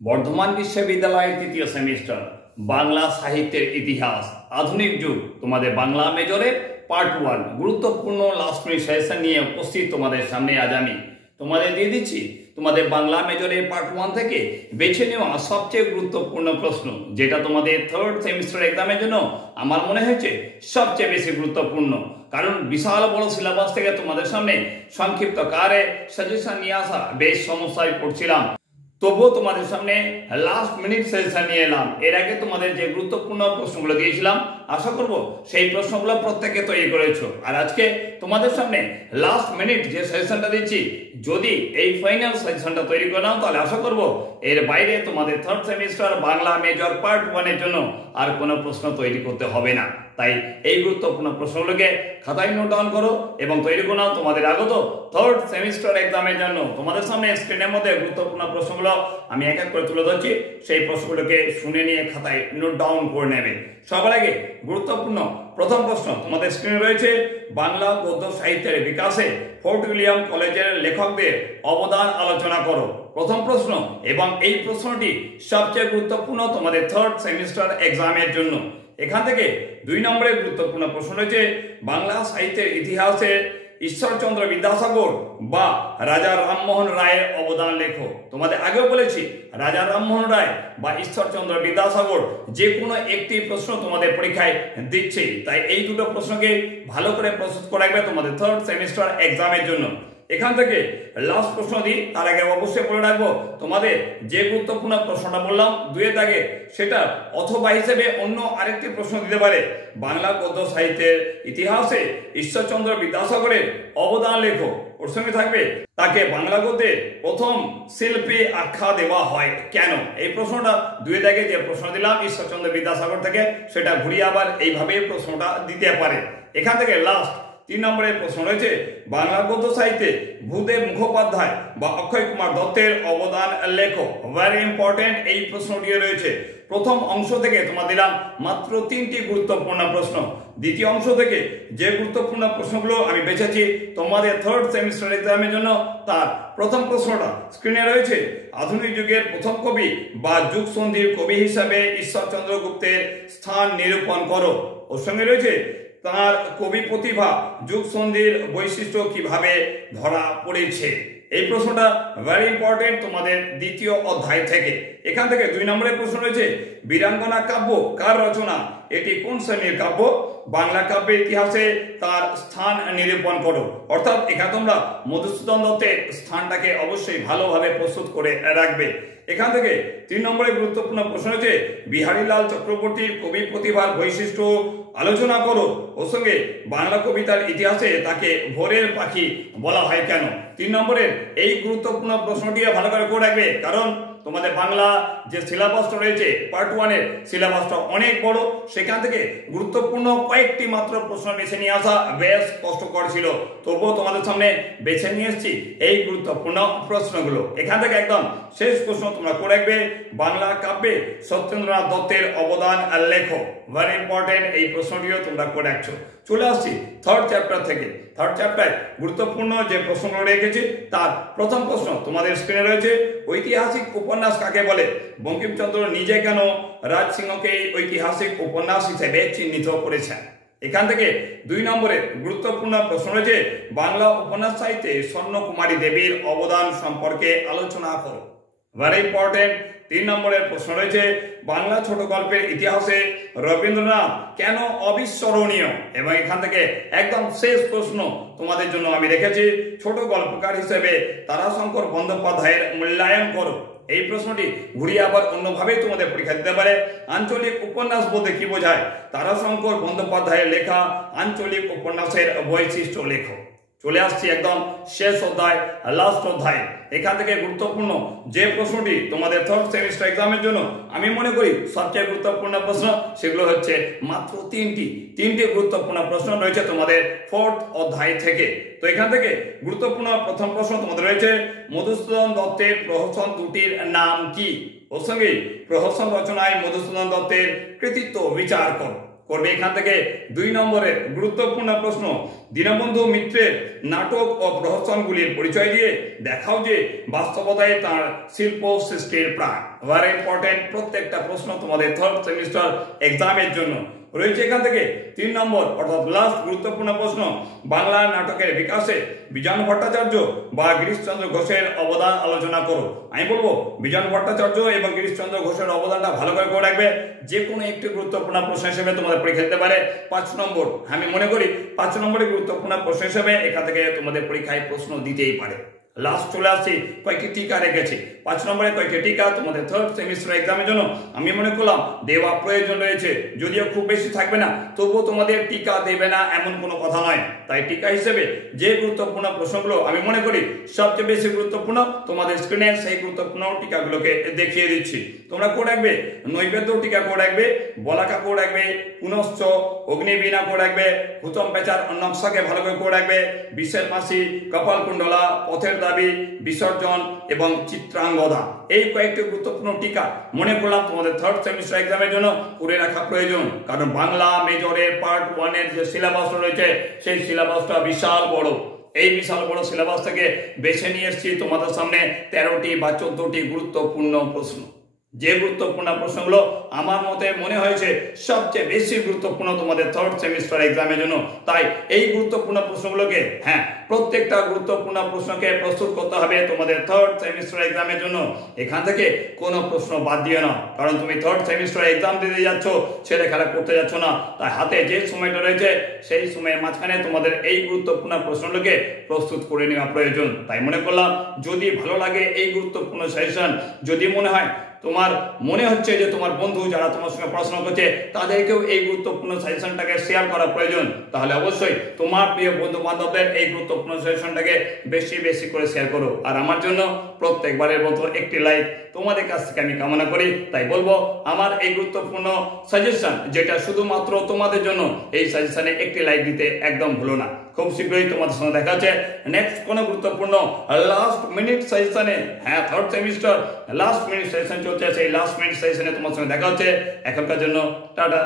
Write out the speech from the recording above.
বর্ধমান বিশ্ববিদ্যালয়ের তৃতীয় সেমিস্টার বাংলা সাহিত্যের ইতিহাস আধুনিক যুগ তোমাদের বাংলা মেজরের পার্ট 1 গুরুত্বপূর্ণ লাস্ট মিনিট সেশন নিয়ে উপস্থিত তোমাদের সামনে আজ আমি তোমাদের দিয়ে দিচ্ছি তোমাদের বাংলা মেজরের পার্ট 1 থেকে বেছে নেওয়া সবচেয়ে গুরুত্বপূর্ণ প্রশ্ন, যেটা তোমাদের থার্ড সেমিস্টার এক্সামের জন্য আমার মনে হয়েছে সবচেয়ে বেশি গুরুত্বপূর্ণ। কারণ বিশাল বড় সিলেবাস থেকে তোমাদের সামনে সংক্ষিপ্ত কারে সাজেশন নিয়ে আসা বেশ সমস্যায় পড়ছিলাম, তবুও তোমাদের সামনে লাস্ট মিনিট সেশন নিয়ে এলাম। এর আগে তোমাদের যে গুরুত্বপূর্ণ প্রশ্নগুলো দিয়েছিলাম আশা করব সেই প্রশ্নগুলো প্রত্যেকে তৈরি করেছো, আর আজকে তোমাদের সামনে লাস্ট মিনিট যে সেশনটা দিচ্ছি, যদি এই ফাইনাল সেশনটা তৈরি করে নাও তাহলে আশা করব এর বাইরে তোমাদের third semester Bangla major part 1 এর জন্য আর কোনো প্রশ্ন তৈরি করতে হবে না। তাই এই গুরুত্বপূর্ণ প্রশ্নগুলোকে খাতায় নোট ডাউন করো এবং তৈরি করে নাও তোমাদের আগত থার্ড সেমিস্টার এক্সামের জন্য। তোমাদের সামনে স্ক্রিনের মধ্যে গুরুত্বপূর্ণ প্রশ্নগুলো আমি এক এক করে তুলে ধরছি, সেই প্রশ্নগুলোকে শুনে নিয়ে খাতায় নোট ডাউন করে নেবে। সবার আগে গুরুত্বপূর্ণ প্রথম প্রশ্ন তোমাদের স্ক্রিনে রয়েছে, বাংলা গদ্য সাহিত্যের বিকাশে ফোর্ট উইলিয়াম কলেজের লেখকদের অবদান আলোচনা করো। প্রথম প্রশ্ন, এবং এই প্রশ্নটি সবচেয়ে গুরুত্বপূর্ণ তোমাদের থার্ড সেমিস্টার এক্সামের জন্য। এখান থেকে 2 নম্বরের গুরুত্বপূর্ণ প্রশ্ন রয়েছে, বাংলা সাহিত্যের ইতিহাসে ঈশ্বরচন্দ্র বিদ্যাসাগর বা রাজা রামমোহন রায়ের অবদান লেখো। তোমাদের আগেও বলেছি রাজা রামমোহন রায় বা ঈশ্বরচন্দ্র বিদ্যাসাগর যে কোনো একটি প্রশ্ন তোমাদের পরীক্ষায় দিচ্ছে, তাই এই দুটো প্রশ্নকে ভালো করে প্রস্তুত করে রাখবে তোমাদের থার্ড সেমিস্টার এক্সামের জন্য। এখান থেকে লাস্ট প্রশ্ন দিই, তার আগে অবশ্যই বলে রাখবো তোমাদের যে গুরুত্বপূর্ণ প্রশ্নটা বললাম 2 দাগে, সেটা অথবা হিসেবে অন্য আরেকটি প্রশ্ন দিতে পারে, বাংলা গদ্য সাহিত্যের ইতিহাসে ঈশ্বরচন্দ্র বিদ্যাসাগরের অবদান লেখো। ওর সঙ্গে থাকবে তাকে বাংলা গদ্যের প্রথম শিল্পী আখ্যা দেওয়া হয় কেন। এই প্রশ্নটা 2 দাগে যে প্রশ্ন দিলাম ঈশ্বরচন্দ্র বিদ্যাসাগর থেকে, সেটা ঘুরিয়ে আবার এইভাবে প্রশ্নটা দিতে পারে। এখান থেকে লাস্ট 3 নম্বরের প্রশ্ন রয়েছে, বাংলা গদ্য সাহিত্যে ভূদেব মুখোপাধ্যায় বা অক্ষয় কুমার দত্তের অবদান লেখো। ভেরি ইম্পর্টেন্ট এই প্রশ্নটি রয়েছে। প্রথম অংশ থেকে তোমার দিলাম মাত্র 3টি গুরুত্বপূর্ণ প্রশ্ন। দ্বিতীয় অংশ থেকে যে গুরুত্বপূর্ণ প্রশ্নগুলো আমি বেছেছি তোমাদের থার্ড সেমিস্টার এক্সামের জন্য, তার প্রথম প্রশ্নটা স্ক্রিনে রয়েছে, আধুনিক যুগের প্রথম কবি বা যুগ সন্ধির কবি হিসাবে ঈশ্বরচন্দ্র গুপ্তের স্থান নিরূপণ করো। ওর সঙ্গে রয়েছে তার কবি প্রতিভা যুগ সন্ধির বৈশিষ্ট্য কিভাবে ধরা পড়েছে। এই প্রশ্নটা ভেরি ইম্পর্টেন্ট তোমাদের দ্বিতীয় অধ্যায় থেকে। এখান থেকে 2 নম্বরের প্রশ্ন রয়েছে, বীরাঙ্গনা কাব্য কার রচনা, এটি কোন শ্রেণীর কাব্য, বাংলা কাব্যের ইতিহাসে তার স্থান নিরূপণ করো। অর্থাৎ এখানে তোমরা মধুসূদন দত্তের স্থানটাকে অবশ্যই ভালোভাবে প্রস্তুত করে রাখবে। এখান থেকে 3 নম্বরের গুরুত্বপূর্ণ প্রশ্ন হচ্ছে, বিহারীলাল চক্রবর্তীর কবি প্রতিভার বৈশিষ্ট্য আলোচনা করো। ওর সঙ্গে বাংলা কবিতার ইতিহাসে তাকে ভোরের পাখি বলা হয় কেন। 3 নম্বরের এই গুরুত্বপূর্ণ প্রশ্নটিও ভালো করে রাখবে, কারণ তোমাদের বাংলা যে সিলেবাসটা রয়েছে পার্ট 1 এর সিলেবাসটা অনেক বড়, সেখান থেকে গুরুত্বপূর্ণ কয়েকটি মাত্র প্রশ্ন বেছে নিয়ে আসা বেশ কষ্টকর ছিল, তবুও তোমাদের সামনে বেছে নিয়ে এসেছি এই গুরুত্বপূর্ণ প্রশ্নগুলো। এখান থেকে একদম শেষ প্রশ্ন তোমরা করে রাখবে, বাংলা কাব্যে সত্যেন্দ্রনাথ দত্তের অবদান লেখো। ভেরি ইম্পর্টেন্ট এই প্রশ্নটিও তোমরা করে রাখছো। চলে আসছি থার্ড চ্যাপ্টার থেকে। থার্ড চ্যাপ্টারে গুরুত্বপূর্ণ যে প্রশ্নগুলো রেখেছি তার প্রথম প্রশ্ন তোমাদের স্ক্রিনে রয়েছে, ঐতিহাসিক উপন্যাস কাকে বলে, বঙ্কিমচন্দ্র নিজে কেন রাজসিংহকে ঐতিহাসিক উপন্যাস হিসেবে চিহ্নিত করেছেন। এখান থেকে 2 নম্বরের গুরুত্বপূর্ণ প্রশ্ন রয়েছে, বাংলা উপন্যাস সাহিত্যে স্বর্ণকুমারী দেবীর অবদান সম্পর্কে আলোচনা করো। ভেরি ইম্পর্টেন্ট 3 নম্বরের প্রশ্ন রয়েছে, বাংলা ছোট গল্পের ইতিহাসে রবীন্দ্রনাথ কেন অবিস্মরণীয়। এবং এখান থেকে একদম শেষ প্রশ্ন তোমাদের জন্য আমি রেখেছি, ছোট গল্পকার হিসেবে তারাশঙ্কর বন্দ্যোপাধ্যায়ের মূল্যায়ন করো। এই প্রশ্নটি ঘুরিয়ে আবার অন্যভাবেই তোমাদের পরীক্ষা দিতে পারে, আঞ্চলিক উপন্যাস বলতে কি বোঝায়, তারাশঙ্কর বন্দ্যোপাধ্যায়ের লেখা আঞ্চলিক উপন্যাসের বৈশিষ্ট্য লেখো। চলে আসছি একদম শেষ অধ্যায়, লাস্ট অধ্যায়। এখান থেকে গুরুত্বপূর্ণ যে প্রশ্নটি তোমাদের থার্ড সেমিস্টার এক্সামের জন্য আমি মনে করি সবচেয়ে গুরুত্বপূর্ণ প্রশ্ন, সেগুলো হচ্ছে মাত্র 3টি গুরুত্বপূর্ণ প্রশ্ন রয়েছে তোমাদের ফোর্থ অধ্যায় থেকে। তো এখান থেকে গুরুত্বপূর্ণ প্রথম প্রশ্ন তোমাদের রয়েছে, মধুসূদন দত্তের প্রহসন দুটির নাম কি। ওর সঙ্গে প্রহসন রচনায় মধুসূদন দত্তের কৃতিত্ব বিচার করো। করবে এখান থেকে 2 নম্বরের গুরুত্বপূর্ণ প্রশ্ন। দীনবন্ধু মিত্রের নাটক ও প্রহসনগুলির পরিচয় দিয়ে দেখাও যে বাস্তবতায় তার শিল্প সৃষ্টির প্রাণ। ভেরি ইম্পর্টেন্ট, প্রত্যেকটা প্রশ্ন তোমাদের থার্ড সেমিস্টার এক্সামের জন্য রয়েছে। এখান থেকে 3 নম্বর অর্থাৎ লাস্ট গুরুত্বপূর্ণ প্রশ্ন। বাংলা নাটকের বিকাশে বিজন ভট্টাচার্য বা গিরিশচন্দ্র ঘোষের অবদান আলোচনা করো। আমি বলবো বিজন ভট্টাচার্য এবং গিরিশচন্দ্র ঘোষের অবদানটা ভালো করে রাখবে। যে কোনো একটি গুরুত্বপূর্ণ প্রশ্ন হিসেবে তোমাদের পরীক্ষা দিতে পারে। 5 নম্বর, আমি মনে করি 5 নম্বরের গুরুত্বপূর্ণ প্রশ্ন হিসেবে এখান থেকে তোমাদের পরীক্ষায় প্রশ্ন দিতেই পারে। লাস্ট চলে আসছি, কয়েকটি টিকা রেখেছি। 5 নম্বরে কয়েকটি টিকা তোমাদের থার্ড সেমিস্টার এক্সামের জন্য আমি মনে করলাম দেওয়া প্রয়োজন রয়েছে। যদিও খুব বেশি থাকবে না, তবুও তোমাদের টিকা দেবে না এমন কোনো কথা নয়। তাই টিকা হিসেবে যে গুরুত্বপূর্ণ প্রশ্নগুলো আমি মনে করি সবচেয়ে বেশি গুরুত্বপূর্ণ, তোমাদের স্ক্রিনে সেই গুরুত্বপূর্ণ টিকাগুলোকে দেখিয়ে দিচ্ছি। তোমরা কোড রাখবে নৈবেদ্য টিকা, কোড রাখবে বলাকা, কোড রাখবে পুনশ্চ অগ্নিবীণা, কোড রাখবে হুতম পেচার নকশাকে ভালো করে কোড রাখবে বিশ্বের মাসি, কপাল কুণ্ডলা, পথের দাবি, বিসর্জন এবং চিত্রাঙ্গদা। এই কয়েকটি গুরুত্বপূর্ণ টিকা মনে করলাম তোমাদের থার্ড সেমিস্টার এক্সামের জন্য করে রাখা প্রয়োজন। কারণ বাংলা মেজরের পার্ট 1 এর যে সিলেবাস রয়েছে সেই সিলেবাসটা বিশাল বড়। এই বিশাল বড় সিলেবাস থেকে বেছে নিয়ে এসেছি তোমাদের সামনে 13টি বা 14টি গুরুত্বপূর্ণ প্রশ্ন। যে গুরুত্বপূর্ণ প্রশ্নগুলো আমার মতে মনে হয়েছে সবচেয়ে বেশি গুরুত্বপূর্ণ তোমাদের থার্ড সেমিস্টার এক্সামের জন্য। তাই এই গুরুত্বপূর্ণ প্রশ্নগুলোকে প্রত্যেকটা গুরুত্বপূর্ণ প্রশ্নকে প্রস্তুত করতে হবে তোমাদের থার্ড সেমিস্টার এক্সামের জন্য। এখান থেকে কোনো প্রশ্ন বাদ দিও না, কারণ তুমি থার্ড সেমিস্টার এক্সাম দিতে যাচ্ছ, ছেলে খেলা করতে যাচ্ছ না। তাই হাতে যে সময়টা রয়েছে সেই সময়ের মাঝখানে তোমাদের এই গুরুত্বপূর্ণ প্রশ্নগুলোকে প্রস্তুত করে নেওয়া প্রয়োজন। তাই মনে করলাম যদি ভালো লাগে এই গুরুত্বপূর্ণ সেশন, যদি মনে হয় তোমার মনে হচ্ছে যে তোমার বন্ধু যারা তোমার সঙ্গে পড়াশোনা করছে তাদেরকেও এই গুরুত্বপূর্ণ সেশনটাকে শেয়ার করা প্রয়োজন, তাহলে অবশ্যই তোমার প্রিয় বন্ধু বান্ধবদের এই গুরুত্বপূর্ণ সেশনটাকে বেশি বেশি করে শেয়ার করো। আর আমার জন্য প্রত্যেকবারের মতো একটি লাইক তোমাদের কাছ থেকে আমি কামনা করি। তাই বলবো আমার এই গুরুত্বপূর্ণ সাজেশন যেটা শুধুমাত্র তোমাদের জন্য, এই সাজেশনে একটি লাইক দিতে একদম ভুলো না। খুব শীঘ্রই তোমাদের সঙ্গে দেখা হচ্ছে নেক্সট কোনো গুরুত্বপূর্ণ লাস্ট মিনিট সেশনে। Third semester last minute session চলছে, সেই লাস্ট মিনিট সেশনে তোমার সঙ্গে দেখা হচ্ছে। এখনকার জন্য টাটা।